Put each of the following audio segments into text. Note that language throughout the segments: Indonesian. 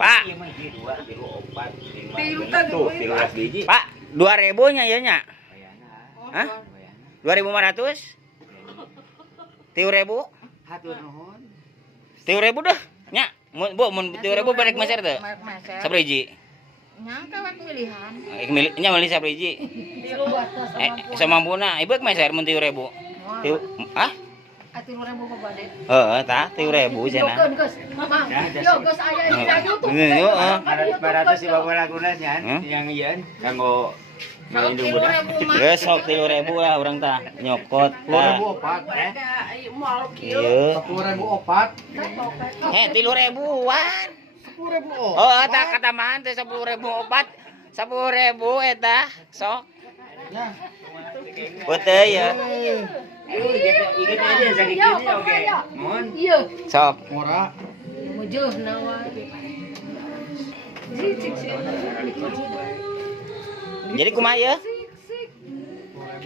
Pak. Pak, 2.000 nya ya nya. Hah? 2.500? 3.000? Hatur nuhun. 3.000 dah. Nya, Bu, mun 3.000 barek meser teu? Sabriji. Nyangka wek pilihan. Nya meuli sabriji. Samampuna. Ibu meser mun 3.000. Hah? 3.000 bade. Heeh, tah 3.000 cenah. Yo, geus aya di YouTube. Heeh. 400 si bapak laguna nya yang ieu kanggo ngalindung budak. Geus sok 3.000 lah urang tah nyokot tah. 10.004 Ieu. 10.004. 3.000-an. 10.000. Oh, tah katamaan teh 10.000 opat. 10.000 eta sok. Ya. Beuteuh ya. Ingat aja sakit gini oke. Mohon. Iya. Sok. Murah. Mujeuh nawa. Jadi kumaha ya?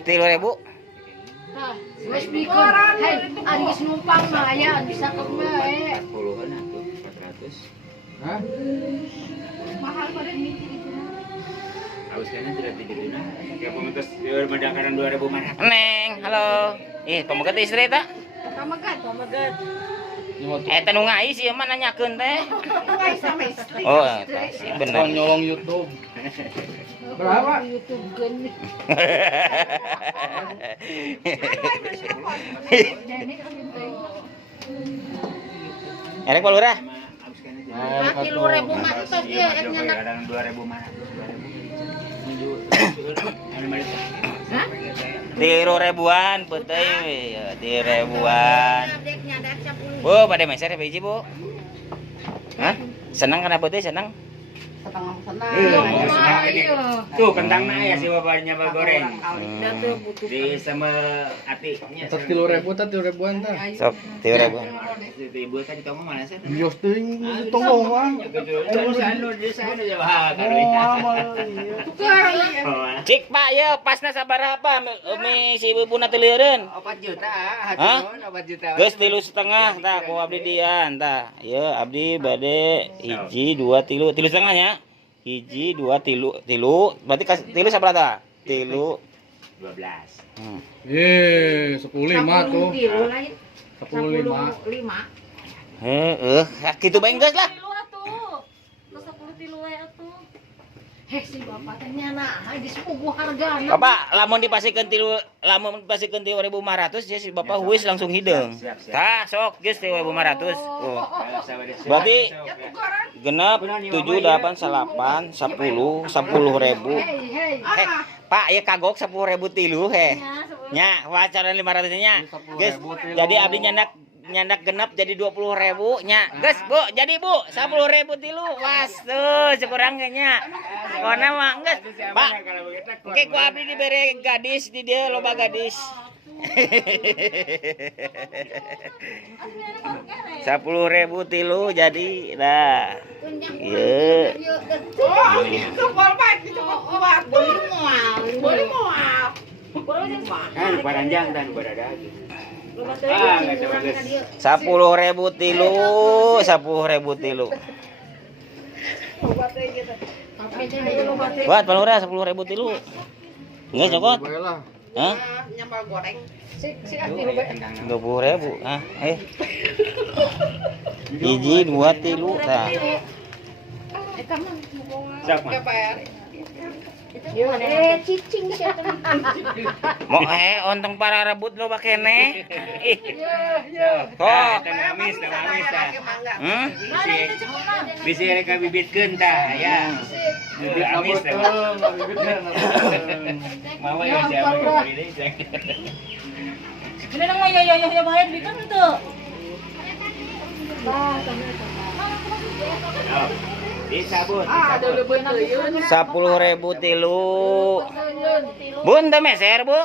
3.000. Nah, geus bikeun. Hei, ari geus numpang mah aya bisa kek bae. 40-an atuh 400. Hah? Mahal pada miti itu. Haus kana tidak digeduna. Ya pemetes medakaran 2.000 mana? Neng, halo. Ih, pamegat istri ta? Pamagat. Eta nu ngai sih mah nanyakeun teh. Ngai sama istri. Oh, eta sih bener. Nyolong YouTube. Berapa? YouTube geun. Nenek Erek Pak Lurah. Mah 3.000 mah tos ieu ek nyanak. 2.000 mana? 2.000. Hah? 3.000-an putih ya, 3.000-an. Dek nyadak 10. Bu, pada meser ya biji, Bu? Hah? Senang kenapa tuh senang? Setengah senang. Tuh kentangnya ya si bapaknya Pak goreng. Datu butuh. Di sama atinya. 3.000 tah. Sok, 3.000. Ibu tadi kamu mana sih? Bios teuing tongong mah. Di sana ya bah Cik Pak, ya pasna sabaraha mi si ibuna teu lieureun? 4 juta. Hah? 4 juta. Geus 3,5 tah ku abdi dian tah. Ieu abdi bade 1 2 3 3,5 nya. 1 2 3 berarti kas 3 sabaraha tah? 3 12. Ye, 10.5 tuh. 10.5. 5. Heeh, kitu bae geus lah. Heh si bapak teh nyana di sepugu hargana. Bapak lamun dipasikeun 3.500 ya si Bapak huis langsung hideung. Tah sok geus 3.500. Oh. Berarti genep 7 8 8 10 10.000. Hei. Pak, ya kagok 10.000 tilu he. Nya, wacaran 500 nya. Geus, jadi abdi nyandak genep jadi 20.000 nya. Geus, Bu, jadi Bu, 10.000 tilu. Was tuh, sekurang nya. Pokona mah geus. Pak, oke ku abdi dibere gadis di dia loba gadis. 10.000 tilu jadi dah. Ieu. Boleh mual. Kan paranjang dan berada. 10.000 tilu, 10.000 tilu. Buat palura 10.000 tilu. Enggak cokot. Hah? Nyambal goreng. Sik 20.000. Ah, Hiji 2 tilu tah. Eta mah Sok mah. cicing sia teh. Mau ontong para rebut lo bakene. Ih. Oh, amis tah. Bisi rek bibitkeun tah ya. Bibit amis tah. Mama ya siapa ini. Ini nang ya bayar bikin itu. Disabut. Ada leubeun teuyeun. 10.000 tilu. Bun teh meser, Bu.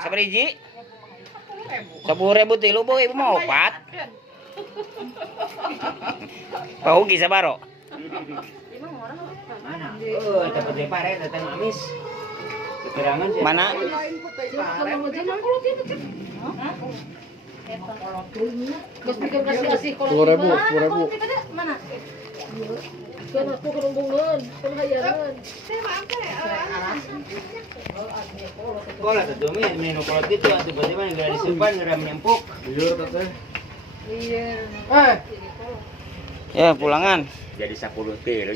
Sabriji? 10.000 tilu, Bu. Ibu mau opat. Pahugi sabaro. Mana? Oh, dapat di pare datang amis. Keterangan sih. Mana? Geus bikin kasih 10.000. Mana? Kan aku keruntungan, kan hayangan. Sekolah tuh minum kolot itu tiba-tiba nggak disimpan nggak menyempuk. Buyur teh. Iya. Ya, pulangan. Jadi 10 kilo.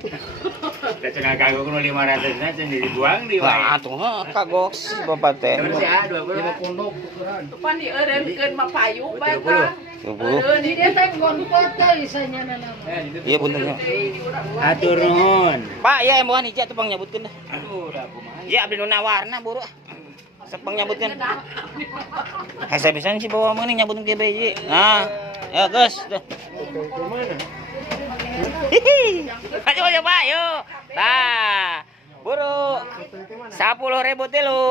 Udah cenah kagok nu 500 na cenah dibuang di Wah, tuh kagok Bapak teh. Terus ya 20. Kita pondok tukeran. Pan dieureunkeun mah payu bae tah. 20. Di dia teh gonpot teh isanya nama. Iya puntennya. Atur nuhun. Pak, ya embohan hiji atuh pang nyabutkeun dah. Aduh, udah kumaha. Ya abdi nu nawarna buru. Sepeng nyabutkeun. Hese pisan sih bawa meuning nyabutkeun ke biji. Nah, ya geus. Hihi. Ayo Pak, yuk. Tah. Buru. 10.000 tilu.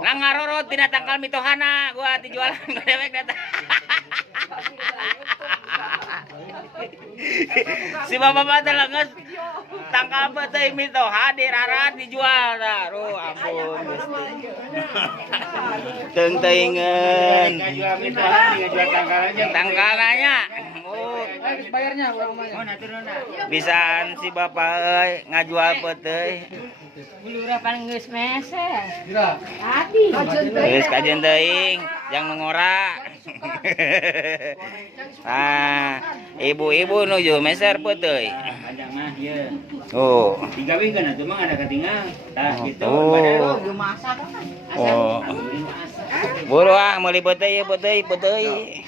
Nang ngarorot tina tangkal mitohana gua ti jualan gua dewek datang. Si bapak teh leungeus tangkal teh mitoha dirarat dijual dah. Ampun Gusti. Teung teuingeun. Ngajual mitohan ngajual tanggal aja. Tangkalanya. Oh, Bayarnya urang mah. Oh, atur nuhun. bisaan si bapak euy ngajual peuteuy. Bulura paling geus mese. Kira. Hati. Geus kajen teuing, jang ngora. Ah, ibu-ibu nuju meser peuteuy. Ada mah ieu. Oh. Digawikeun atuh mah ada ketinggal. Tah kitu Oh. padahal Oh. Buru ah meuli peuteuy peuteuy.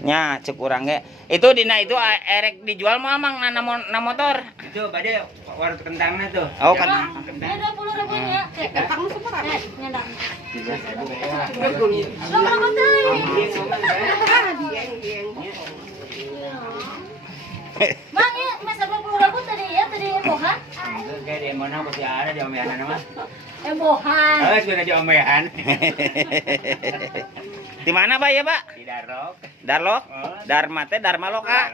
Nya cek urang ge. Itu dina itu erek dijual mah mang na motor. itu bade warung kentangna tuh. Oh kan. Ini 20.000 nya. Kentang lu separa. Nyanda. Betul. Lo mau teh. Mang ya, masa 20.000 tadi ya, tadi embohan. Kayak di mana pasti ada di omehan mah. Embohan. Sudah di omehan. Di mana Pak ya Pak? Di Darok. Darlok? Dharma teh Dharma Loka.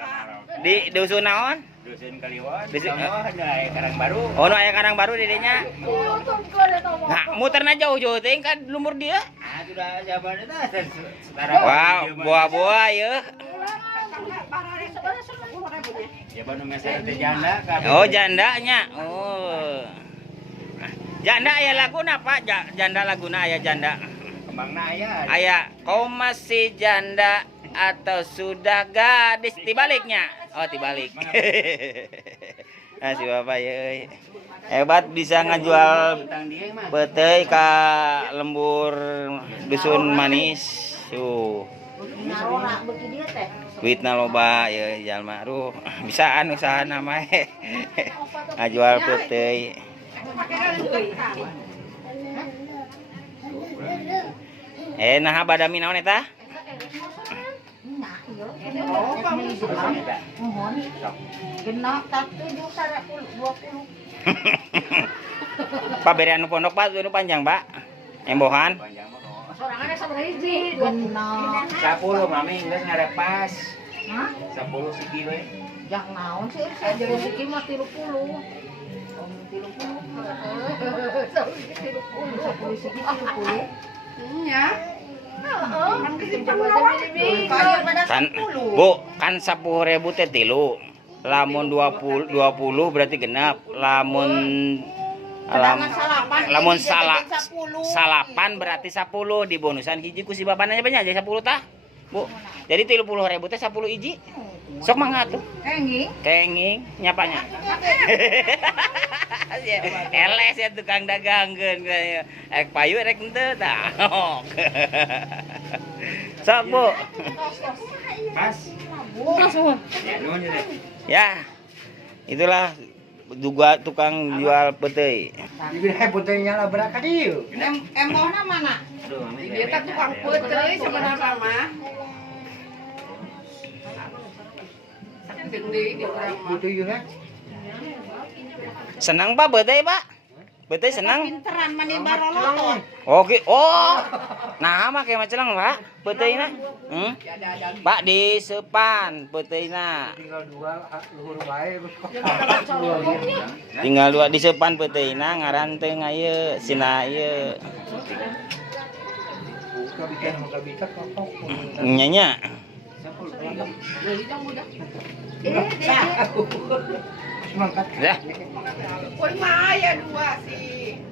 Di dusun naon? Dusun Kaliwon. Dusun- Oh, ada Karang Baru. Oh nu aya Karang Baru di dinya. Nah, muterna jauh-jauh teh kan lumur dia. Ah, sudah jawaban itu setara. Wow, buah-buah ya. Ya baru meser teh janda kabeh. Oh, jandanya. Oh. Janda aya laguna Pak, janda laguna aya janda. Kembangna aya. Aya, kau masih janda atau sudah gadis? Tibaliknya. Oh, tibalik. Nah, si Bapak ya euy. Hebat bisa ngajual Utang dia mah. peuteuy ka lembur dusun manis. Tuh. Narora beuki dia teh. Duitna loba ya jalma. Aduh, bisaan usaha nama ngajual peuteuy. Nah badami naon eta? Genap 720. Pak bere anu pondok Pak, anu panjang Pak. Embohan. Panjang mah. Sorangannya sama hiji. Genap. 10 mami geus ngarepas. Hah? 10 si kilo. Jak naon sih? Saya rezeki mah 30. Oh, 30. Ya. Kan Bu, kan 10.000 teh 3. Lamun 20 berarti genap. Lamun salapan berarti 10 di bonusan hiji ku si bapananya banyak jadi 10 tah. Bu. Jadi 30.000 teh 10 hiji. Sok mangga tuh. Kenging nyapanya. Eles ya tukang dagangkeun kayak ek payu rek henteu tah. Sok Bu. Pas. Ya, nuhun ya. Ya. Itulah juga tukang jual peuteuy. Ini putihnya lah berapa dieu? Emohna mana? Aduh, mami. Dia tak tukang peuteui sebenarnya mah. Saking deui di urang mah. Itu yura. Senang Pak beuteuy Pak? Beuteuy senang? Pinteran mani barolotot. Oke. Oh. Nah mah kayak macelang Pak. Beuteuina. Pak di sepan beuteuina. Tinggal 2 luhur wae. Tinggal 2 di sepan beuteuina ngaran teu ngaeu sina ieu. Buka bikin maka bisa kokok. Nya nya. Ya. Woi Maya dua sih.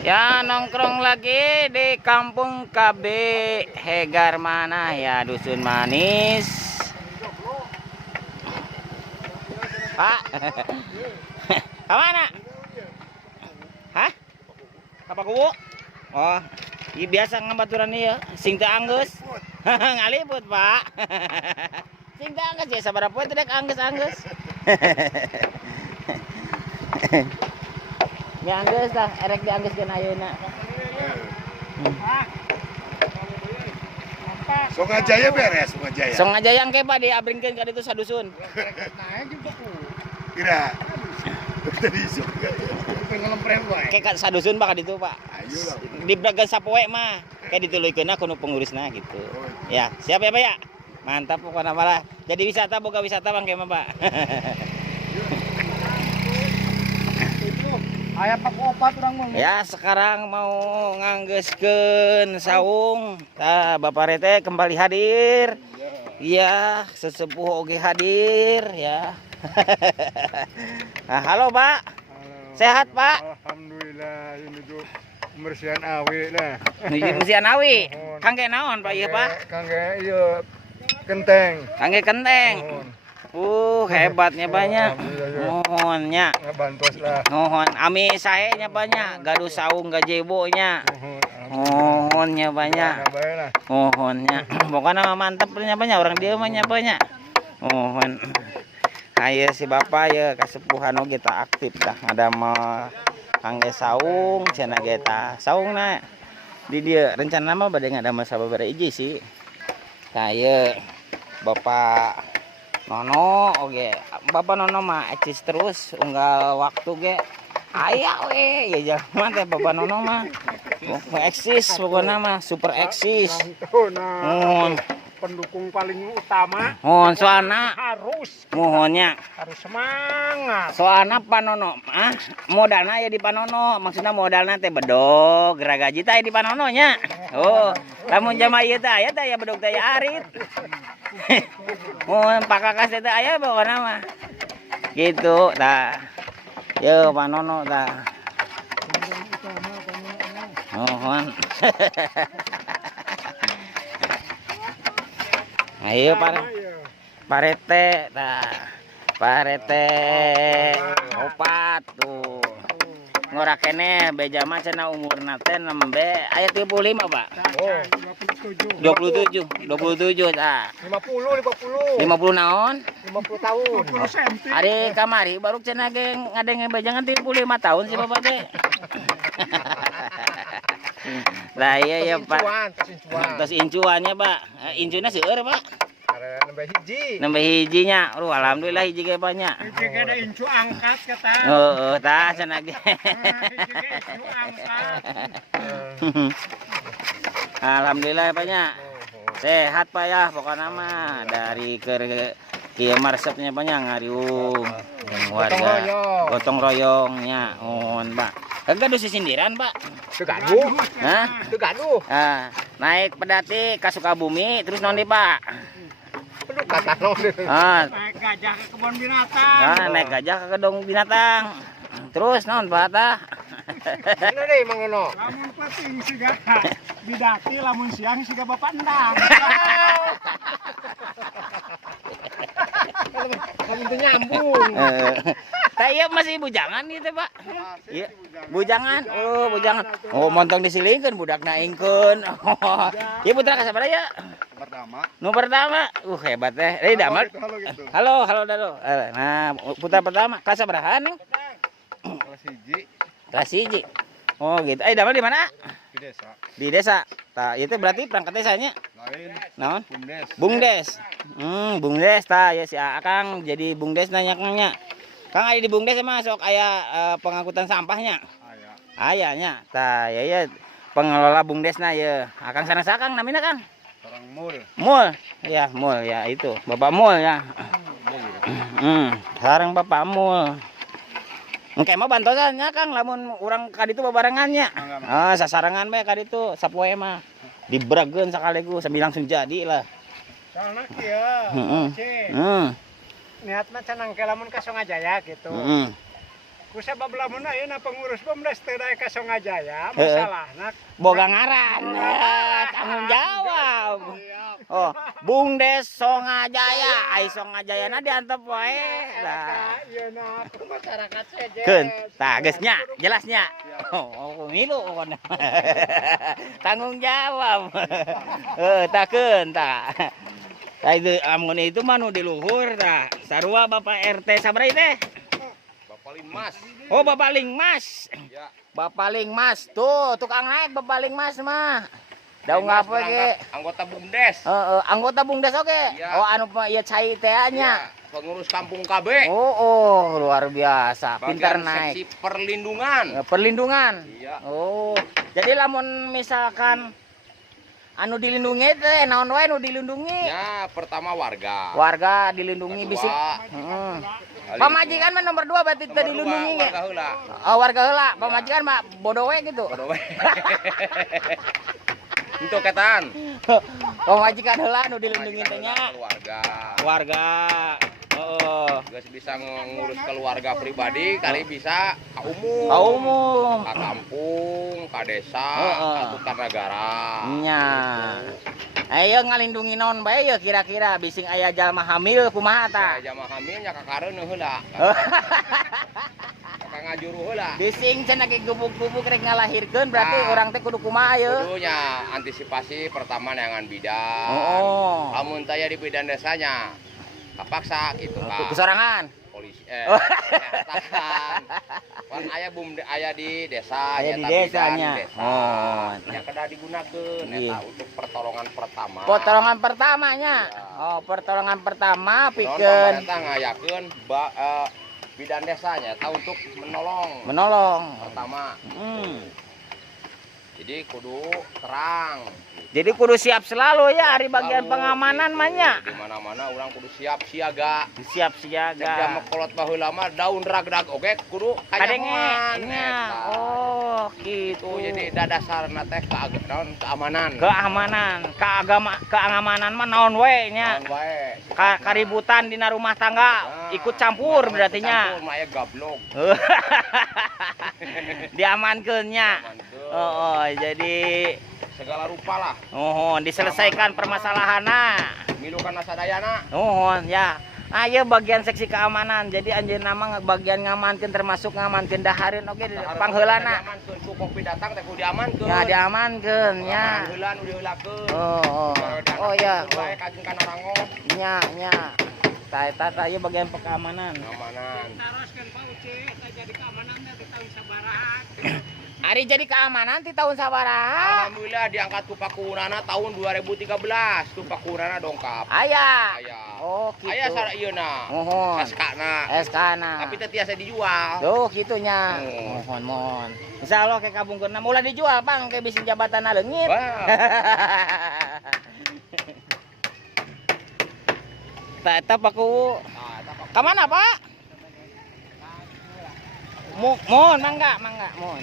Ya nongkrong lagi di Kampung KB Hegar mana ya, Dusun Manis. Pak. Kemana? Hah? Apa kubu? Oh, iya biasa ngabaturan ya. Sing teu anggeus. Ngaliput, Pak. Sing teu anggeus ya sabaraha poe teh dek anggeus-anggeus. Ya anggeus tah, erek dianggeuskeun ayeuna. Songajaya beres, Songajaya. Songajaya engke Pak diabringkeun ka ditu sadusun. Kira. Tadi isu. Kayak sadusun Pak ka ditu Pak. Ayo lah. Di Braga sapoe mah kayak dituluykeunna kuno pengurusna gitu. Ya, siap ya Pak ya? Mantap pokoknya malah. Jadi wisata boga wisata Bang mah Pak. Aya pak opat urang mah. Ya, sekarang mau nganggeuskeun saung. Tah Bapak Rete kembali hadir. Iya, sesepuh oge hadir ya. Nah, halo Pak. Sehat Pak? Alhamdulillah ini tuh pembersihan awi lah. Nuju Musian Awi. Kangge naon Pak ieu Pak? Kangge ieu kenteng. Kangge kenteng. Hebatnya banyak. Mohonnya. Ngabantos lah. Mohon ami sae nya banyak. Gaduh saung gajebo nya. Mohonnya banyak. Bae lah. Mohonnya. Pokoknya mah mantap nya banyak orang dia mah nya banyak. Mohon. Aya si Bapak ya kasepuhan oge tah aktif tah. Ada mah kangge saung cenah ge tah. Saungna di dieu rencana mah bade ngadamel sababaraha hiji sih. Saya Bapak Nono oge. Bapak Nono mah eksis terus unggal waktu ge aya we ya jaman teh Bapak Nono mah eksis pokona mah super eksis. Mohon Pendukung paling utama mohon soalna harus mohonnya semangat. soalna Panono modalna ya di Panono, maksudna modalna teh bedog geragaji teh di Panono nya. Oh lamun jama ieu teh aya teh ya bedog teh ya arit. Mohon pakakas teh aya pokona mah gitu tah. Yo Panono tah. Mohon. Ayo Parete tah. Parete opat tuh. Ngora kene beja mah cenah umurna teh nembe aya 35 Pak. Oh, 27 tah. 50 naon? 50 tahun. 50 cm. Ari kamari baru cenah ge ngadenge bejangan 35 tahun si Bapak teh. Lah iya ya Pak. Tos incuannya Pak. Incuna seueur Pak. Nambah hijinya. Alhamdulillah hiji ge banyak. Hiji ge ada incu angkat kata. Heeh, tah cenah ge. Hiji ge incu angkat. Alhamdulillah banyak. Sehat Pak ya pokoknya mah dari ke kieu marsepnya banyak ngariung warga gotong royongnya on Pak. Kagak dosi sindiran Pak. Teu gaduh. Hah? Teu gaduh. Ah, naik pedati ke Sukabumi terus non di Pak. Aduh kata non. Naik gajah ke kebun binatang. Nah, naik gajah ke gedung binatang. Terus non Pak tah. Ini deh Mang Ono. Lamun penting siga bidati, lamun siang siga bapak endang. Kamu tuh nyambung. Saya masih bujangan gitu Pak. Iya, bujangan. Oh, bujangan. Oh, montong disilingkeun budakna ingkeun. Oh, ieu putra ka sabaraha ya? Pertama. Nu pertama. Hebat teh. Damel. Halo, halo Dado. Nah, putra pertama kelas sabaraha Neng? Kelas 1. Kelas 1. Oh, gitu. Damel di mana? Di desa. Di desa. Tah, itu berarti perangkat desanya? Lain. Naon? Bumdes. Bungdes. Bungdes tah ya si Akang jadi bungdes nanya. Kang aya di bungdes mah sok aya pengangkutan sampahnya. Ayahnya. Tah ya pengelola bungdesna ya. Akang sanes Akang namina Kang? Orang mul. Mul. Ya, Mul ya itu. Bapak Mul ya. Sareng Bapak Mul. Engke mah bantosannya Kang lamun urang ka ditu babarengannya. Sasarengan bae ka ditu sapoe mah. Diberageun sakaligus sambil langsung jadi lah. Soalnya kieu. Heeh. Cing. Niat mah cenah ke lamun ka Songajaya gitu. Ku sabab lamun ayeuna pengurus BUMDes teu daek ka Songajaya, masalahna Boga ngaran. Tanggung jawab. Oh, BUMDes Songajaya, ai Songajayana diantep wae. Nah, ieu na masyarakat sejen. keun, tah geus nya, jelas nya. Oh, ngilu pokona. Tanggung jawab. Tah keun tah. Tah itu amun itu mah nu di luhur tah. Sarua Bapak RT sabaraha teh? Bapak Lingmas. Oh, Bapak Lingmas. Ya. Bapak Lingmas tuh, tukang naik Bapak Lingmas mah. Daung apa ge? Anggota BUMDes. Anggota BUMDes oke. Iya. Oh, anu ieu cai teh nya. Pengurus kampung KB. Oh, luar biasa. Pintar Bagian naik. seksi perlindungan. Perlindungan. Iya. Oh, jadi lamun misalkan anu dilindungi teh naon wae nu dilindungi? Ya, pertama warga. Warga dilindungi Kedua, bisi. Pamajikan mah nomor 2 berarti teh dilindungi ge. warga heula. Oh, warga heula. Pamajikan mah bodoh we gitu. Bodoh we. Itu ketan. Pamajikan heula nu dilindungi teh nya. Keluarga. Warga. Heeh. Geus bisa ngurus keluarga pribadi, kali bisa ka umum. Ka umum. Ka kampung, ka desa, atau ka negara. Nya. Ayo ngalindungi naon bae ya kira-kira bising aya jalma hamil kumaha tah? Ya jamaah hamilnya ka kareun heula. Ka ngajuru heula. Bising cenah ge gubuk-gubuk rek ngalahirkeun berarti Nah. urang teh kudu kumaha ye? Kudunya antisipasi pertama neangan bidan. Oh. Lamun taya di bidan desanya kapaksa gitu kan. Kesorangan. Polisi kesehatan. Kan aya di desa, Aya nya di tapi desanya. dan desa. Oh. Ya kedah digunakeun Iya. eta untuk pertolongan pertama. Pertolongan pertamanya. Ya. Oh, pertolongan pertama Non pikeun pemerintah ngayakeun bidan desanya eta untuk menolong. pertama. Hmm. Jadi kudu terang. Jadi kudu siap selalu ya hari bagian Selalu pengamanan gitu. mah nya. Di mana-mana urang kudu siap siaga. Siap Cek jam siaga. kolot baheula mah daun ragdag oge kudu kanyahoan. Kadenge. Oh, gitu. Jadi dasarna teh keamanan. Keamanan, keamanan mah naon we nya. Naon wae. Kaributan dina rumah tangga ikut campur berarti nya. Campur mah aya gablok. Diamankeun nya. Oh, jadi Segala rupa lah. diselesaikan permasalahanna. Milukan sadayana. Ya. Ayo bagian seksi keamanan. Jadi anjeunna mah bagian ngamankeun termasuk ngamankeun dahareun oge pangheulana. Diamankeun ku kopi datang teh kudu diamankeun. Ya diamankeun nya. Heula nu diheulakeun. Oh ya. Bae kajeng kana rango. Nya. Eta ieu bagian keamanan. Keamanan. Taroskeun Pak Uci eta jadi keamanannya di tahun sabaraha. Ari jadi keamanan di tahun sabaraha? Alhamdulillah diangkat ku pakurana tahun 2013. Tu pakurana dongkap. Aya. Aya. Oh, gitu. Aya sara ieuna. Mohon. SK-na. Tapi teu tiasa dijual. Tuh kitunya. Oh. Mohon. Insyaallah ke kabungkeunna mulai dijual, Bang, ke bisi jabatan leungit. Wah. Eta paku. Ka mana, Pak? Mohon, mangga, mohon.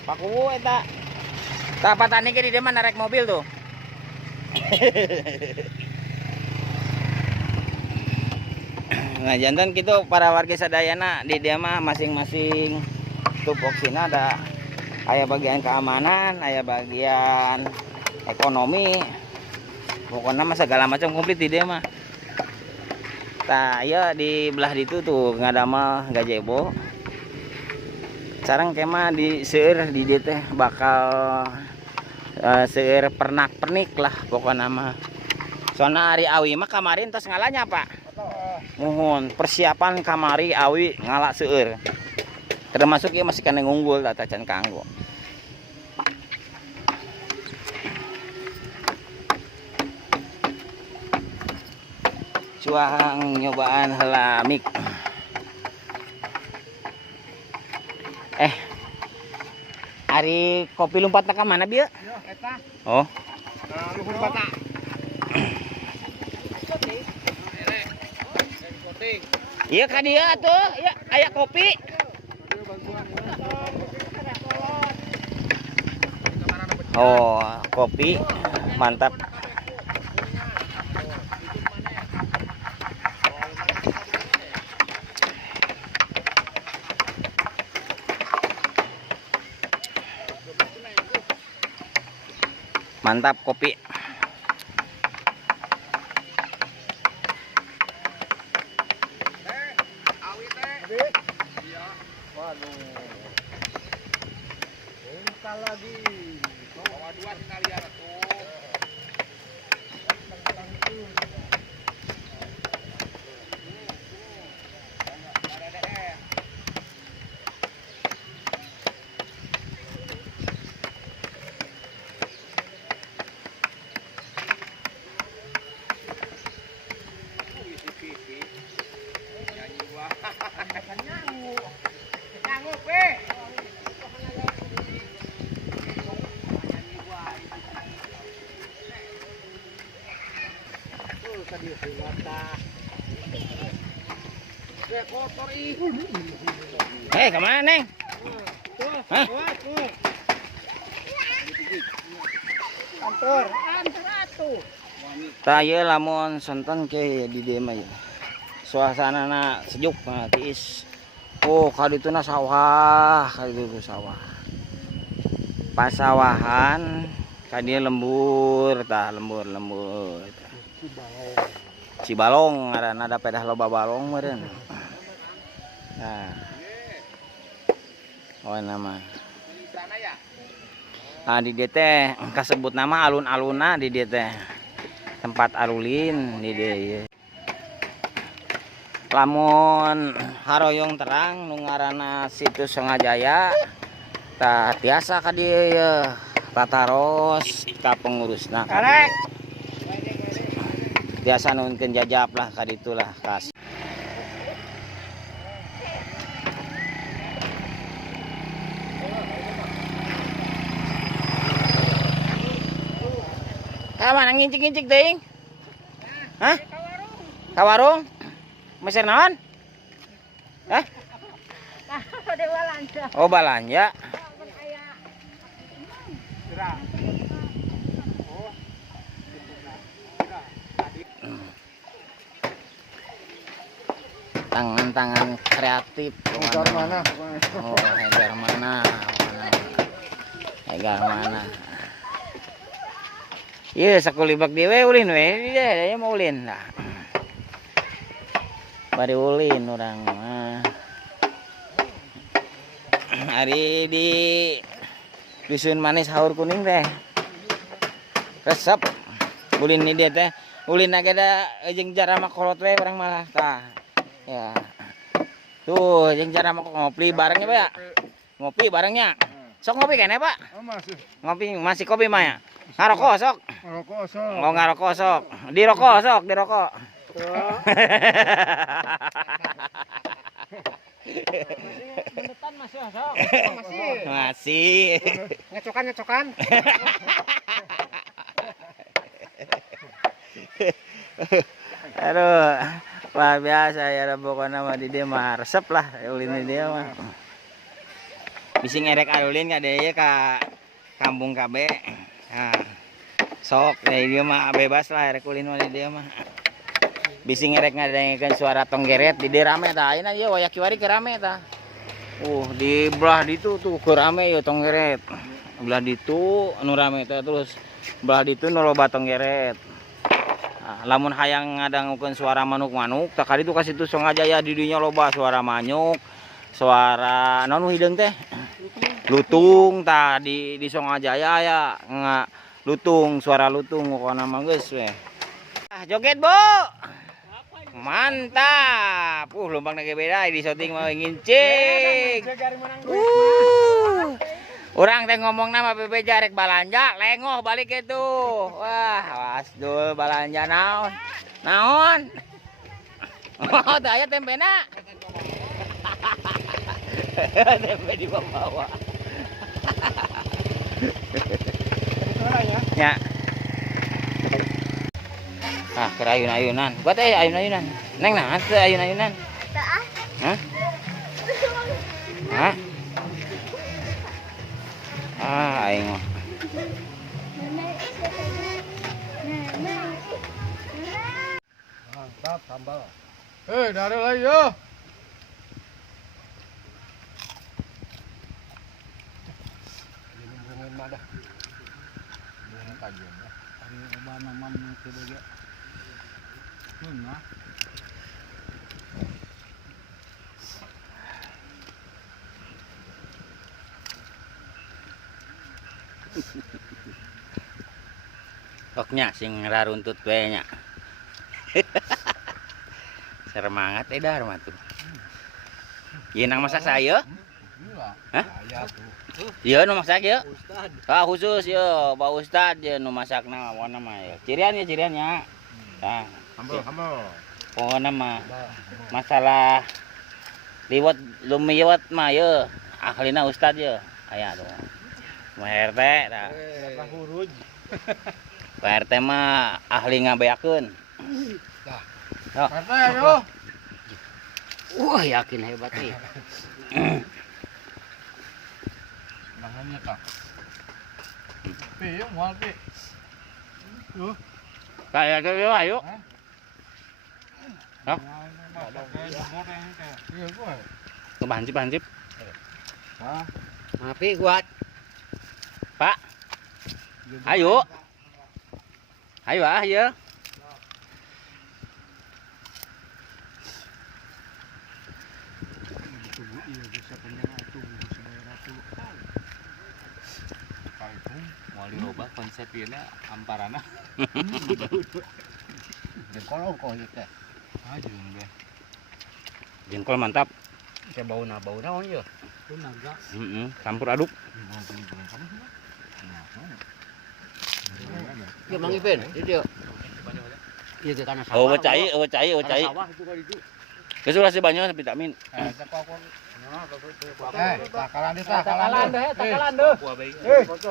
Paku eta. Tah patani ge di dieu mah narek mobil tuh. Nah, jantan gitu para warga sadayana di dia mah masing-masing tupoksina ada aya bagian keamanan, aya bagian ekonomi. Pokoknya mah segala macam komplit di dia mah. Tah, ya di belah ditu tuh ngadama gazebo. Sareng kemah di seueur di dieu teh bakal seueur pernak-pernik lah pokoknya mah. Soalnya hari awi mah kamarin tos ngalanya, Pak. Mohon persiapan kamari awi ngalak seueur. Termasuk ieu masih kana ngunggul tata can kanggo. Cuang nyobaan heula mik. Ari kopi lompatna ka mana bieu? Eta. Oh. Luhur bata. Iya ka dieu atuh, ya aya kopi. Oh, kopi. Mantap. Mantap kopi. Kemana Neng? Hah? Antor atuh. Taya lamun sonton ke di dieu mah. Suasanana sejuk tiis. Oh, kadituna sawah, kaditu sawah. Pasawahan kadieu lembur, tah lembur. Cibalong ngaranna ada pedah loba balong meureun. Nah. Oh nama. Nah di dieu teh kasebut nama alun-aluna di dieu teh. Tempat arulin di dieu. Lamun haroyong terang nu ngaranna Situs Songajaya tah tiasa ka dieu tataros ka pengurusna. Biasa nuhunkeun jajab lah ka ditu lah kas. Mana ngincik-ngincik teuing? Hah? Ka warung? Meser naon? Hah? Oh balanja. Tangan-tangan kreatif. Hajar mana? Oh, hajar mana? Hajar mana? Iya, sakulibak dewe ulin we, dia mau ulin lah. Bari ulin orang mah. Hari di dusun manis haur kuning teh. Resep ulin ni dia teh. Ulinage da jeung cara makolot we urang malah tah. Ya. Tuh, jeung cara ngopi barengnya, Pak ya. Ngopi barengnya. Sok ngopi kene, Pak? Masih. Ngopi masih kopi mah ya. Ngarokok sok. Ngerokok sok. Oh ngarokok sok. Dirokok sok, dirokok. Benetan masih sok. Masih. Ngecokan. Aduh, wah biasa ya pokoknya mah di dia mah resep lah ulin di dia mah. Bisi ngerek ulin ka deui ka kampung KB. Nah, sok dari dia mah bebas lah rek ulin di dia mah. Bisi ngerek ngadengekeun suara tonggeret di dia rame tah. Ayeuna ieu waya kiwari ke rame tah. Di belah ditu tuh ke rame ya tonggeret. Belah ditu anu rame teh terus belah ditu nu loba tonggeret. Nah, lamun hayang ngadangukeun suara manuk-manuk tah kaditu ka Situs Songajaya di dinya loba suara manyuk, suara naon hideung teh? Lutung tah di Songajaya ya lutung, suara lutung pokona mah geus we. Joget, Bu. Mantap. Lompang nage beda di syuting mah ngincing. Urang teh ngomong nama bebe jarek balanja, lengoh balik itu. Wah, wasdul balanja naon? Naon? Oh, teh aya tempena. Tempe di bawah. Ya. Ah, keur ayun-ayunan. Gua teh ayun-ayunan. Neng nah, teh ayun-ayunan. Hah? Hah? Ah, aing mah. Sambal. Dari lagi yo. Bungin mah dah. Bungin kajian dah. Hari mana itu dia. Nah. Oknya sing raruntut bae nya. Seremangat edar mah tuh. Ieu nang masak saya? Hah? Ieu nu masak ieu? Ah khusus ieu, Pak Ustad ieu nu masakna pokona mah ieu. Ciriannya ciriannya. Tah. Hambal. Pokona mah masalah liwat lumiwat mah ieu ahlina Ustad ieu. Aya tuh. Mah RT tah. Huruj. Pak RT mah ahli ngabeakeun. Kata yo. Wah, yakin hebat nih. Namanya tak. Pi, mual pi. Kayak gitu yuk, ayo. Hah? Iya gua. Kebancip. Hah? Tapi kuat. Pak. Ayo. Ayo ah ya. Mau diubah konsepnya amparana. Jengkol kok ieu teh. Ajeun be. Jengkol mantap. Teh bauna on ieu. Naga. Campur aduk. Ieu Mang Ipin, di dieu. Ieu teh kana Oh, cai. Sawah itu kali itu. Kesulah si banyak vitamin. Takalan deh.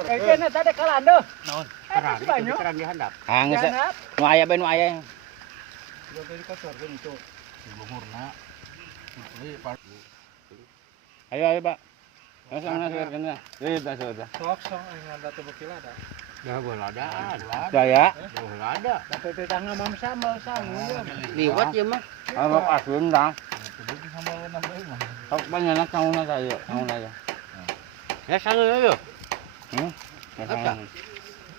Kayaknya tadi kalah deh. Karang banyak. Karang dihandap. Hang nu aya bae nu aya. Ieu teh dikocorkeun itu. Lumurna. Ayo Pak. Langsung nasiurkeun dah. Kita sudah. Sok nganda teh bukil ada. Ya boleh ada. Saya Boleh ada. Tapi tetangga mam sambal sangu. liwat ya mah. Awak asin dah. Sok banyak sangguna saya, sangguna ya. Ya sangu ayo.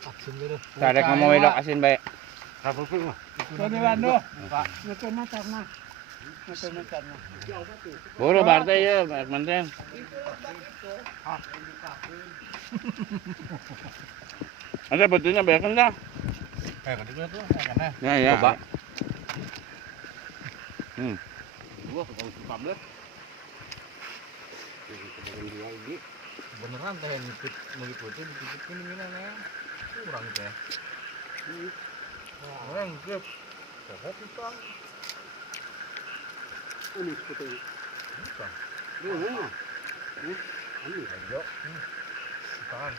Asin dulu. Sadek ngomong wedok asin bae. Kapuping mah. Lando. Ngetena karena. Buru barte ya, manten. Ada betulnya bekan dah. Kedua tuh kan. Ya. Coba. Gua kalau suka bener. Beneran teh ngikut mengikuti dititipin gimana? Kurang teh. Orang grep. Sehat itu. Ini seperti ini. Ini aja. Tahan.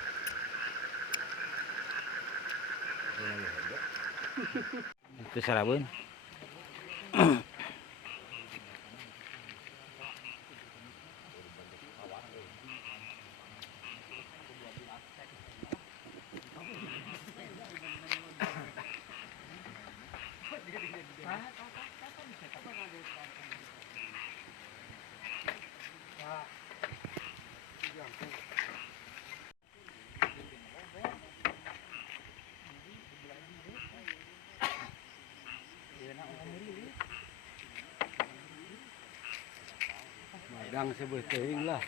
Itu sarabun. Madang sebut teuing lah.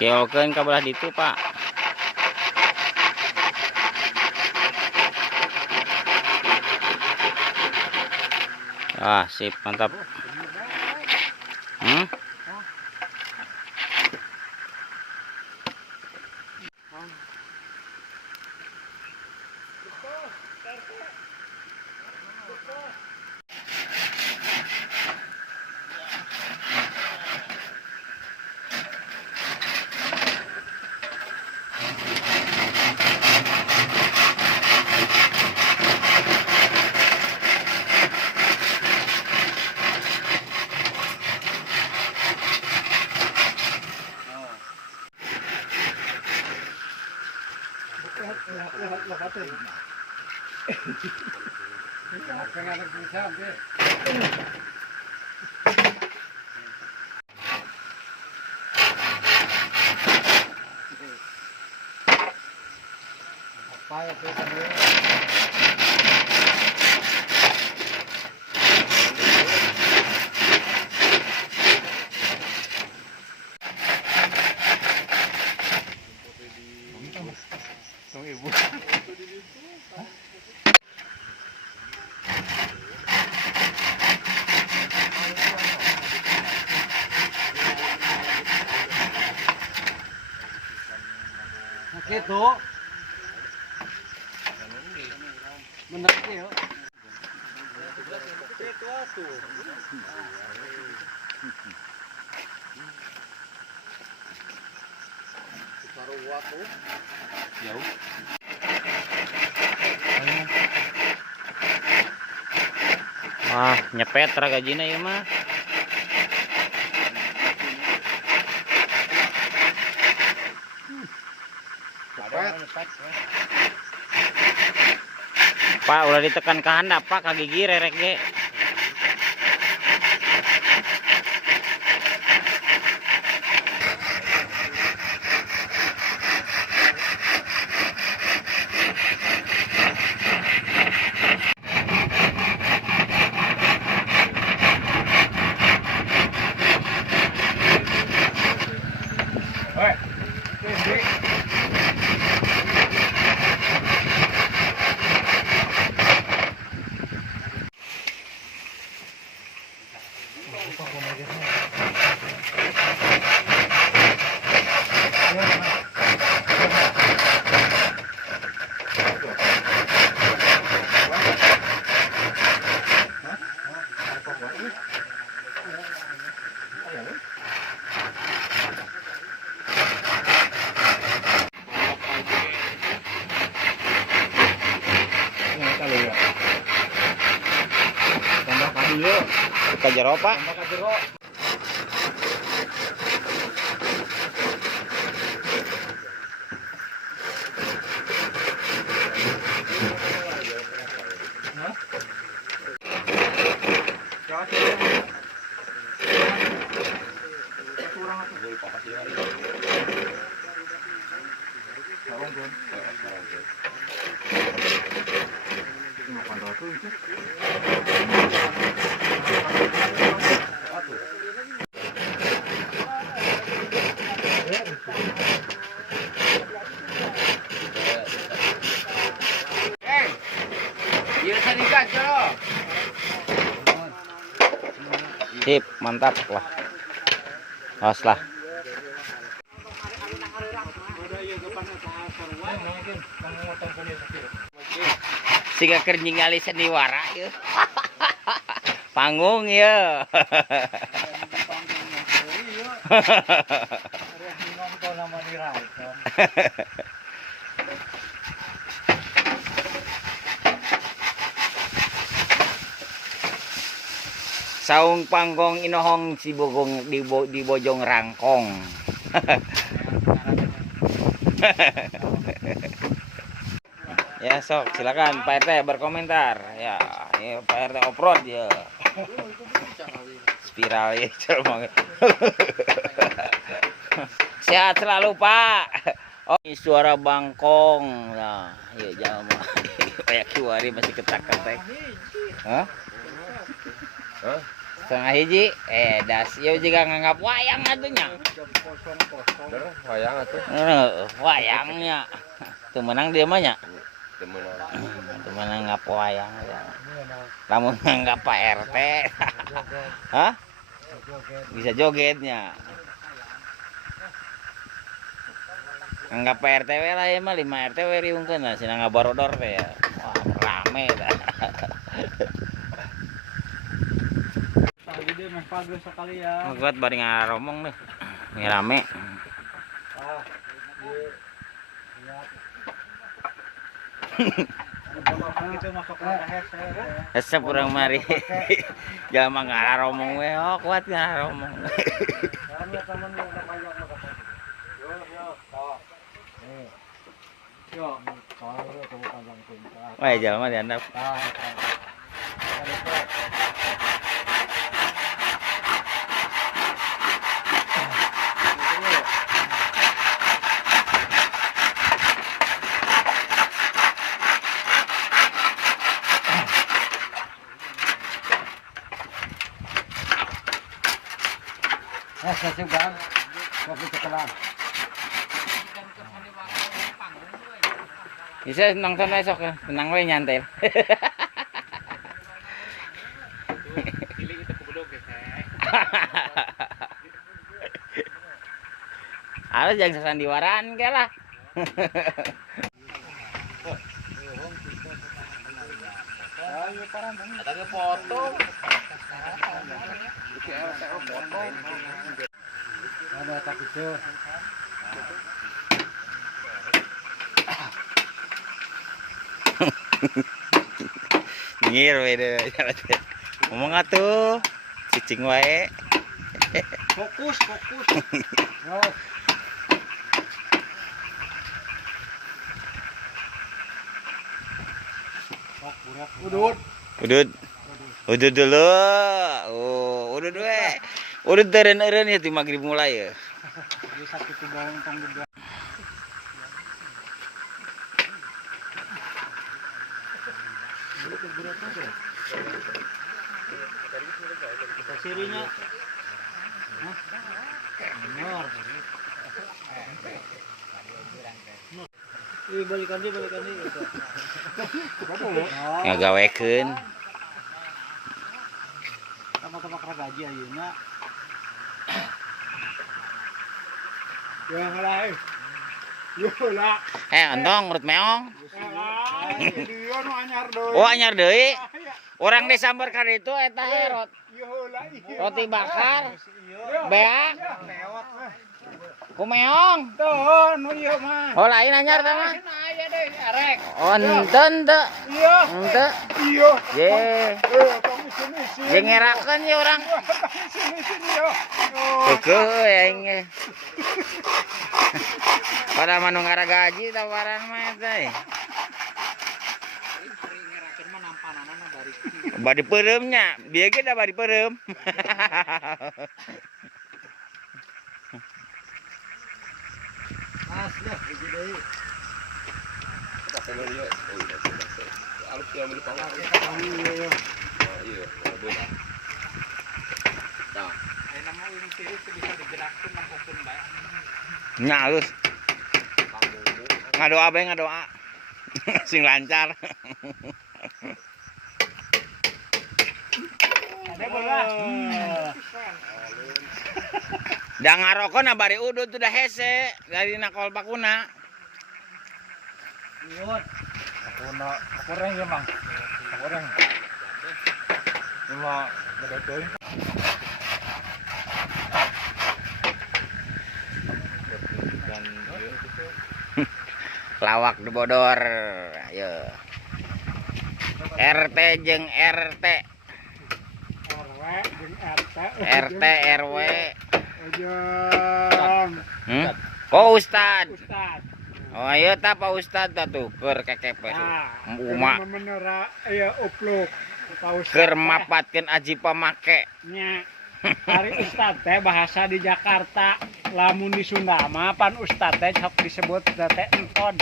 Keokeun ka belah ditu, Pak. Ah, sip, mantap. Gitu. Bener sih ya. Wah, nyepet gajina ieu mah. Pak, udah ditekan ke handap, Pak, ka gigi rerek ge. Ka jero, Pak. Sip, mantap lah. Awas lah. Siga keur ningali sandiwara ieu. Panggung ya. Saung panggong inohong si bogong di bojong rangkong. Ya sok silakan Pak RT berkomentar ya. Ini Pak RT off-road ya. Spiral ya coba. Sehat selalu Pak. Oh ini suara bangkong. Nah, ya jangan mah. Kayak kiwari masih ketak-ketak. Hah? Setengah hiji, das ieu juga nganggap wayang atunya. Wayang atuh. Wayangnya. Teu menang dia mah nya. Teu menang nganggap wayang ya. Lamun nganggap Pak RT. Hah? Bisa jogetnya. Nganggap Pak RT we lah ya mah 5 RT we riungkeun cenah ngabarodor teh ya. Wah, perang. rame. Tadi dia meh pagi sekali ya. Kuat bari ngaromong deh. Ini rame. Itu masuk ke leher saya. Resep urang mari. Jalma ngaromong we, oh kuat ngaromong. Wah, jalma diandap. Bisa nonton esok ya, tenang we nyantai. Harus jangan sesandiwaran ke lah. Ada foto. Ada tapi tuh. Nyir we deh. Ngomong atuh. Cicing wae. Fokus. Udud dulu. Oh, udud we. Udud teureun-eureun ya ti magrib mulai ya. Sirinya. Balikan dia. Ngagawekeun. Sama-sama gaji ayeuna. Ya lain. Yo lah. Ontong urut meong. Dia nu anyar deui. Oh, anyar deui. Orang disambar ka ditu eta herot. Yo lah. Roti bakar. Beak. Ku meong. Tuh, nu ieu mah. Oh, lain anyar teh mah. Aya deui arek. Oh, enten teu. Iya. Henteu. Iya. Ye. Tong isin-isin. Ye ngerakeun ye urang. Isin-isin yo. Keukeun aing ge. Pada manu ngaragaji tawaran mah teh. Badi peureumnya, bieu ge da badi peureum. Nyalus. Ngadoa bae ngadoa. Sing lancar. Da ngarokon na bari udud tuh dah hese dari nakol bakuna. Aku reng ya, Mang. Aku reng. Cuma beda teuing. Lawak di bodor. Ayo. RT jeung RT. RT RW. Oh Ustad. Oh iya ta Pak Ustad ta tuh keur kekepe Uma. Menera aya upluk. Keur mapatkeun aji pamake. Nya. Hari Ustad teh bahasa di Jakarta, lamun di Sunda mah pan Ustad teh sok disebut teh entod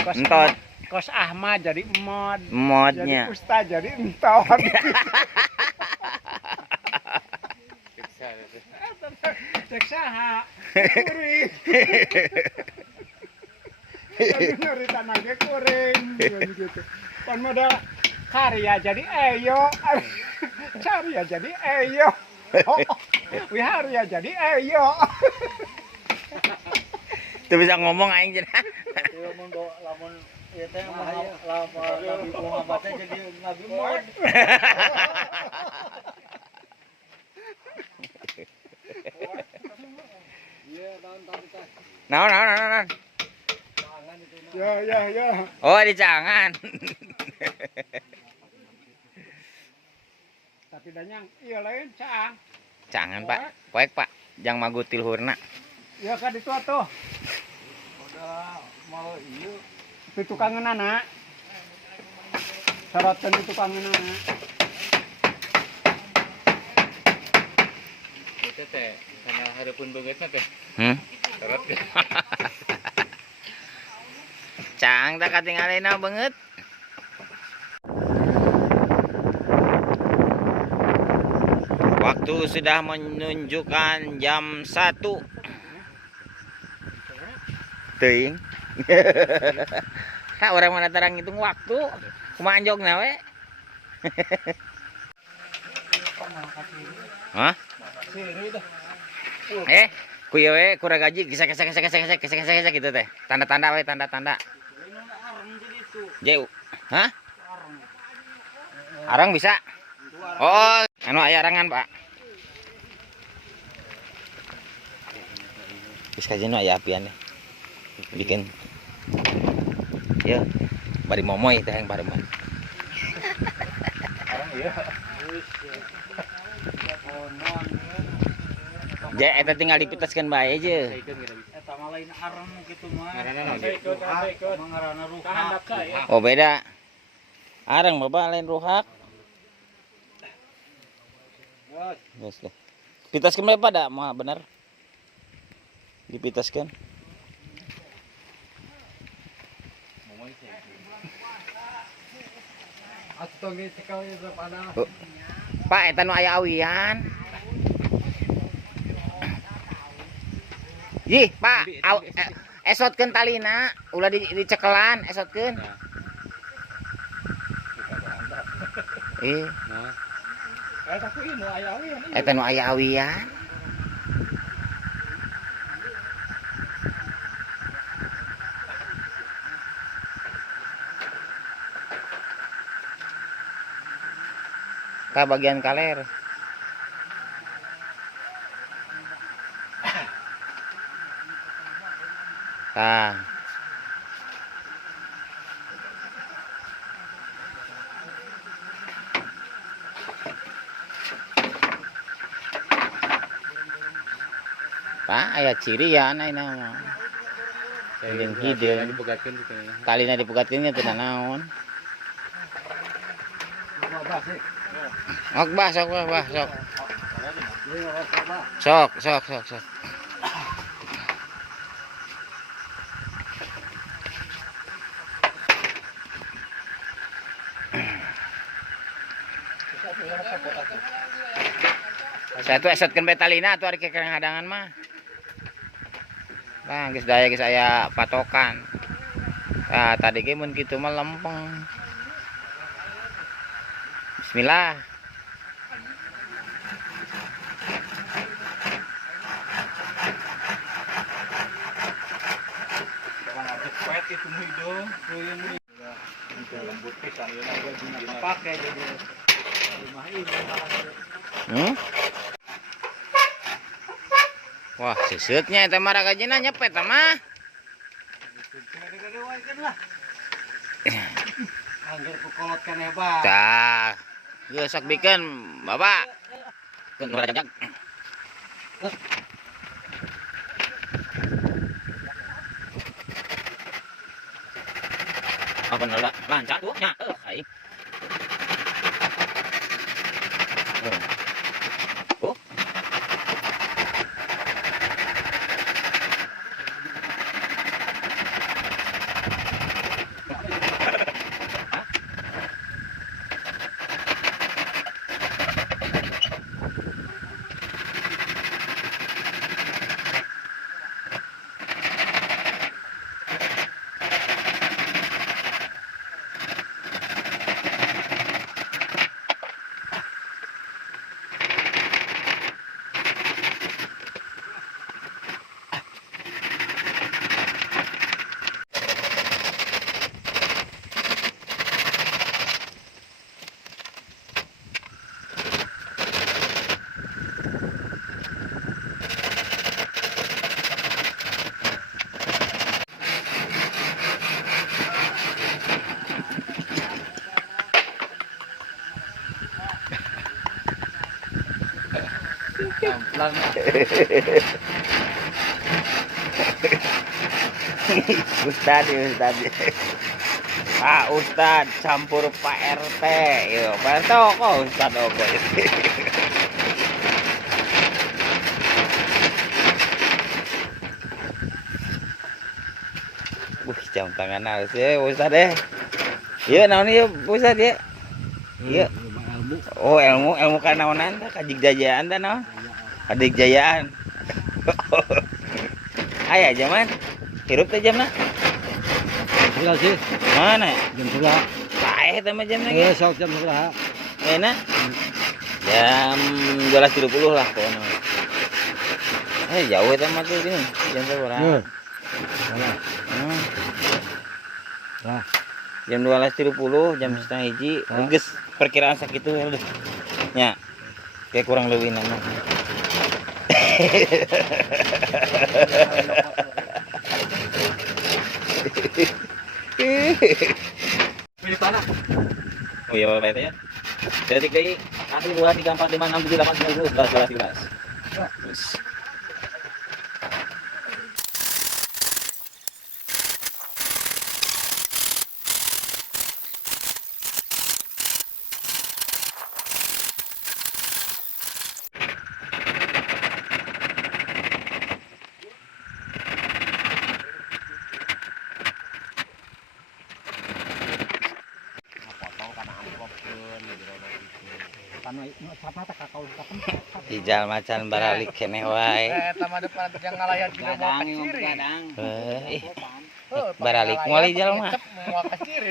kos Ahmad jadi emod. Modnya. Jadi Ustad jadi entod. Cek saha? Kuring. Nyari tanah ge kuring gitu. Pan modal karya jadi eyo. Karya jadi eyo. Wiharya jadi eyo. Tuh bisa ngomong aing cenah. Lamun Ya teh lama Nabi Muhammad teh jadi Nabi Muhammad. Naon. Ya. Oh, di jangan. Tapi danyang iya lain caang. Jangan, Pak. Poek, Pak. Jang magutil hurna. Ya kan itu atuh. Udah mau ieu Itu tukangeunana. Syaratkeun itu tukangeunana. Itu teh karena hareupeun beungeutna teh. Seret. Cang tak katingalina banget. Waktu sudah menunjukkan jam 1. Teuing. Kak orang mana tarang ngitung waktu. Kumaha anjogna we? Hah? Ku ieu we kurang gaji gesek gitu teh. Tanda-tanda we tanda-tanda. Jauh. Hah? Arang bisa? Oh, anu aya arangan, Pak. Geus kajian aya apian deh. Bikin. Ya. Bari momoy teh yang bareman. arang ieu. Ja eta tinggal dipiteskeun bae je. Eta mah lain arang kitu mah. Ngaranna Ngaranna ruha. Oh, beda. Arang Bapak lain ruhak. Geus deh. Piteskeun bae pada mah bener. Dipiteskeun. Atuh ge sekali pada. Oh. Pak eta nu aya awian. Ih, Pak, esotkeun talina, ulah dicekelan, esotkeun. Eta ku ieu aya awian. Eta nu aya awian. Ka bagian kaler. Tah. Pak, aya cirian ayeuna mah. Jeung hideung. dipegatkeun gitu. Talina dipegatkeun teu naon. Ok, bah, sok. Sok. Saya tuh esotkeun bae talina atuh ari kekereng hadangan mah. Nah, geus daya geus aya patokan. Nah, tadi ge mun kitu mah lempeng. Bismillah. Pakai jadi rumah ini. Wah, sisutnya eta mah ragajina nyepet mah. Angger ku kolot kan hebat. Tah. Geus sok bikeun, Bapak. Keun rajak. Apa nala lancar tuh nya ai. Oh. Islam. Ustad, Ustad. Pak Ustad campur Pak RT. Yo, Pak RT kok Ustad oke. Jam tangan harus ya Ustad deh. Iya naon ieu Ustad ya. Iya. Oh ilmu kan naonan kajig jayaan dah naon. Kadik jayaan. Aya zaman hirup teh jamna. Sudah sih, Mana? jam sebelah. Sae teh mah jamna Iya, ge. sok jam sebelah. Enak. Jam 12.30 lah pokoknya. Jauh teh mah tuh ini. Jam berapa? Hmm. Nah. Jam 12.30, jam setengah hiji, geus perkiraan sakitu ya udah. Nya. Kayak kurang leuwih nama. Oh iya Bapak ya. Detik deui 1 2 3 4 5 6 7 8 9 10 11 12 13. Terus. Ijal macan baralik keneh wae. Eta mah depan yang ngalayan kita mau kaciri. Baralik moal ijal mah. Mau kaciri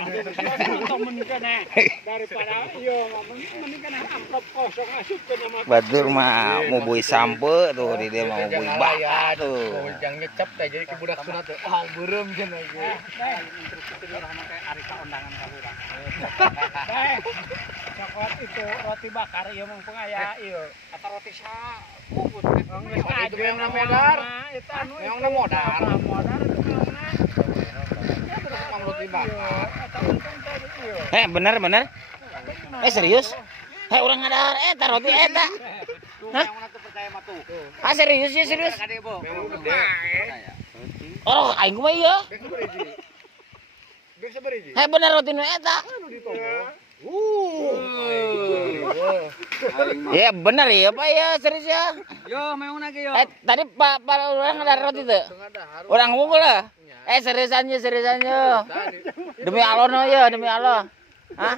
Daripada iya mending kan amplop kosong asupkeun sama Batur mah mau bui sampe tuh di dia mau bui bak tuh. Yang ngecap teh jadi ke budak sunat teh. Ah, beureum cenah ge. Arika undangan ka urang. Cokot itu roti bakar ieu mung pengaya ieu. Eta roti sa bubut. Geus Itu meongna modar. Eta anu Meongna modar. Modar itu meongna. Mang roti bakar. Eta untung teh ieu. Bener. Serius? Urang ngadahar eta roti eta. Hah? Serius ya serius? Oh, aing mah ieu. Geus sabaraha? Bener roti nu eta. Ya bener ya Pak ya serius ya. Yo, meongna ge yo. Tadi Pak urang ngadahar roti teu? Urang ngungkul lah. Seriusan ya. Demi Allah no ya, demi Allah. Hah?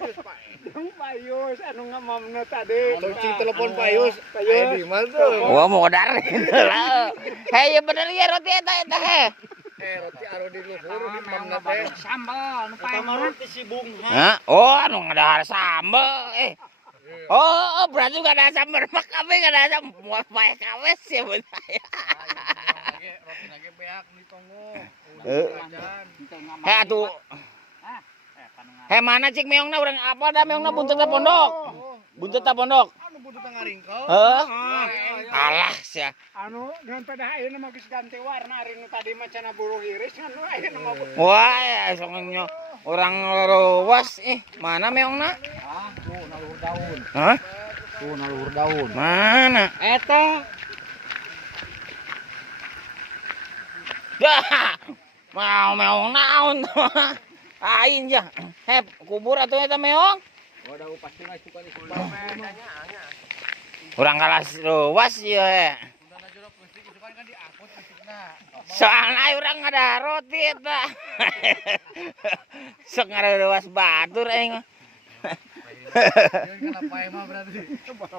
Payus anu ngamamna tadi. Cing telepon Payus. Payus di mana tuh? Wah modar itu lah. Ya bener ya roti eta he. Roti aro di luhur mamna teh. Sambal nu pae roti sibung. Hah? Oh anu ngadahar sambel Oh berarti gak ada sambal mak kabeh gak ada sambal mual pae kawes ya bener. Roti lagi beak di tonggo. Atuh. Mana cik meongna urang apa dah meongna buntutna pondok. Buntutna pondok. Anu buntutna ngaringkel. Alah sia. Anu dengan pada ayeuna mah geus ganti warna ari nu tadi mah cenah buru hiris anu ayeuna mah. Wah, songnya orang luas mana meongna? Tuh naluhur daun. Hah? Tuh naluhur daun. Mana? Eta Dah. Mau meong naon aing ja. Kubur atuh eta meong. Waduh pasti nggak suka di sekolah. Urang kalas luas ieu he. Soalnya urang ada roti eta. Sok ngarewas batur aing. Kenapa emang berarti?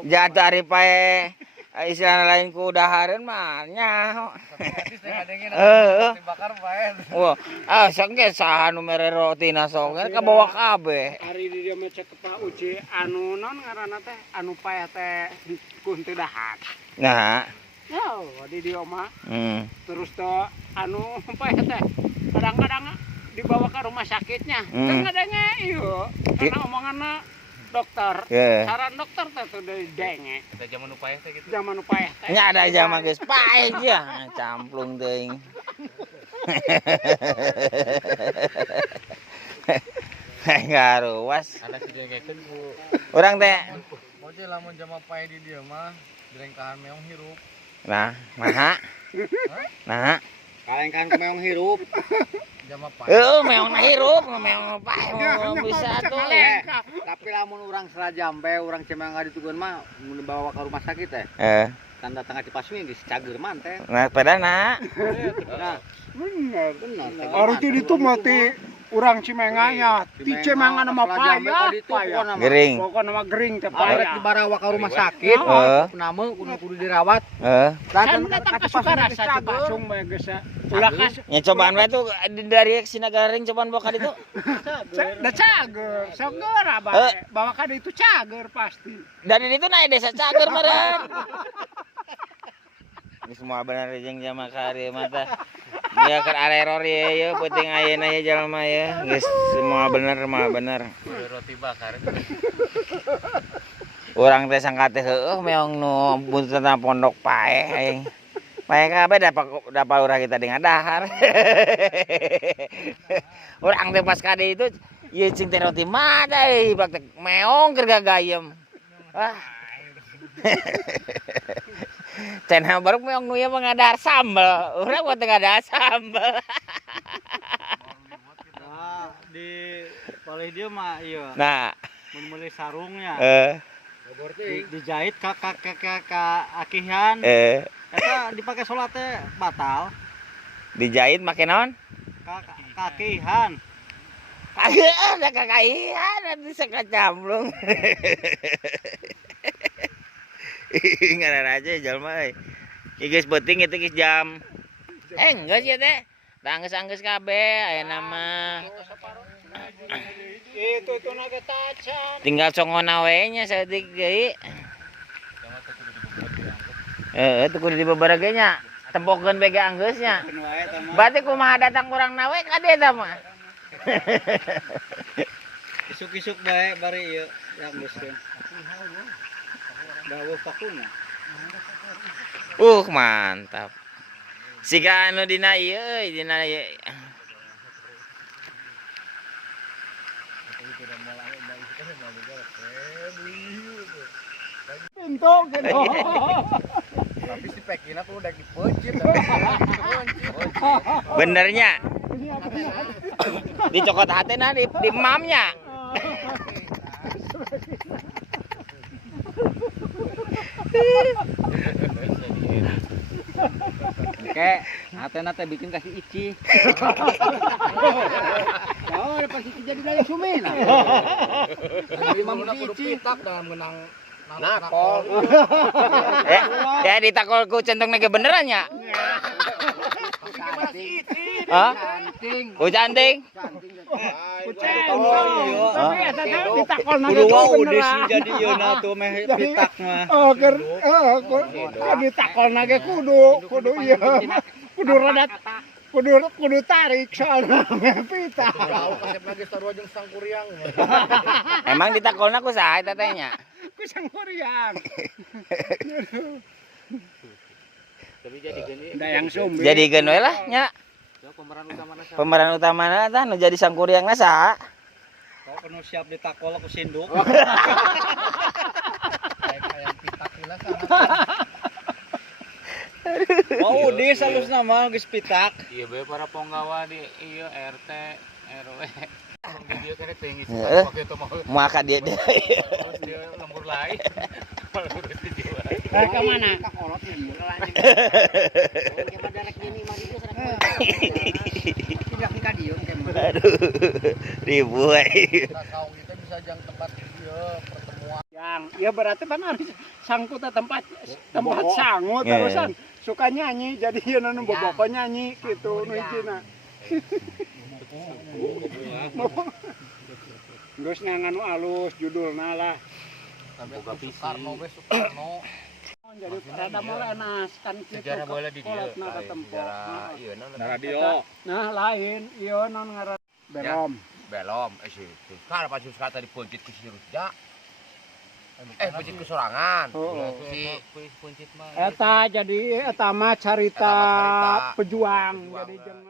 Jatuh ari pae istilah lain ku dahareun mah nya. Dibakar pae. Wah, sok ge saha nu mere rotina sok ka bawa kabeh. ari di dia mah cek ke Pak Uci anu naon ngaranna teh anu pae teh kun teu dahar. Nah, Oh, di dia mah terus terus teh anu pae teh kadang-kadang dibawa ke rumah sakitnya. Teu ngadenge ieu. Karena omonganna dokter. Saran dokter teh tuh dari denge. Kita zaman upaya teh gitu. Zaman nu paeh teh. nya ada aja mah geus pae ya, camplung teuing. Ngaruas. Ada sedengekeun ku. Urang teh Moje lamun jama pae di dieu mah direngkahan meong hirup. Nah, nah. Kalengkan kemeong hirup. Meong hirup, meong pae bisa tuh. Tapi lamun urang serajampe, urang cemeong gaditukeun mah mun bawa ka rumah sakit teh. Tanda tengah Cipasmi geus cager man teh. Nah, pedana. Nah, Bener. bener. Harus itu mati urang Cimenganya. Ti Cimengan nama payah. Gering. Pokoknya nama gering teh Arek payah. dibarawa ka rumah sakit, nama kudu dirawat. Can datang ka Sukarasa Cipasung bae geus ulah ka Ya cobaan wae tuh dari Sinagaring cobaan bawa ka ditu. da cager, seger bae. Bawa ka itu cager pasti. Dari itu naik desa Cager meureun. Ini semua benar jeung jama kari mata. Ya keur areror ya penting ayeuna ya jalma ya. Geus semua benar. Roti bakar. Urang teh sangka teh heueuh meong nu bunteutna pondok pae aing. Pae kabeh dapat urang kita dengan dahar. Urang teh pas kade itu ieu cing teh roti mah deui bak teh meong keur gagayem. Wah. Cenah baru meong nu ieu mah ngadahar sambel. Urang buat ngadahar sambel. Nah, di palih dia mah ieu. Nah, Mun meuli sarungnya. Dijahit ka akihan. Eta dipake salat teh batal. dijahit make naon? Kakihan. Ada kakaihan nanti sekacamlung. Ngaran aja jalma euy. Ieu geus beuting itu geus jam. Geus ya teh. Da anggeus kabeh ayeuna mah. Itu naga tacan. Tinggal congona we nya saeutik deui. Teu kudu dibabaraga nya. Tempokeun bege anggeus nya. Berarti kumaha datang urang nawe kade eta mah. Isuk-isuk bae bari ieu yang geuskeun. Dawuh pakuna. Mantap. Siga anu dina ieu euy dina ieu. Pintu gitu. Tapi si Pekina kudu udah dipeujit. Benernya. Dicokot hatena di mamnya. Oke, hatena teh bikin kasih ici. Oh, pas ici jadi daya sumin. Jadi mampu kudu pitak dengan menang nakol. Ya ditakol ku centong nege beneran ya. Hah? Ku canting. Tapi eta teh ditakol naga Kudu wau beneran. udis jadi ieu na tuh meh pitak mah. Ditakol naga kudu ieu. Kudu rada kudu tarik soalnya pita. Kasep lagi sarua jeung sangkuriang. Emang ditakolna ku saha eta teh nya? Ku sangkuriang. Tapi jadi gini. Dayang sumbi. Jadikeun we lah nya. Pemeran utamana tah nu jadi sangkuriangna saha? Kau penuh siap ditakol aku sinduk. Mau di salus nama geus pitak. Iya bae para penggawa di ieu RT RW. Video kan tinggi Heeh. waktu itu mau Maka dia dia lembur lain. Ka mana? aduh ribu we. Kau kita bisa jang tempat ieu pertemuan. Yang ya berarti kan harus sangkut tempat sangut terusan suka nyanyi jadi ieu nu bobogo nyanyi gitu nu hijina. Geus nganganu alus judulna lah. Boga visi. Soekarno we Soekarno. Jadi rada molenas kan kitu. Sejarah bola di dia. Kolotna ka tempo. Sejarah ieu naon? Radio. Nah lain ieu non ngaran belom. Belum, si Suskar pas Suskar tadi puncit ke si Rusja. Puncit ke sorangan. Si Puncit mah. Eta jadi eta mah carita pejuang. Jadi jeung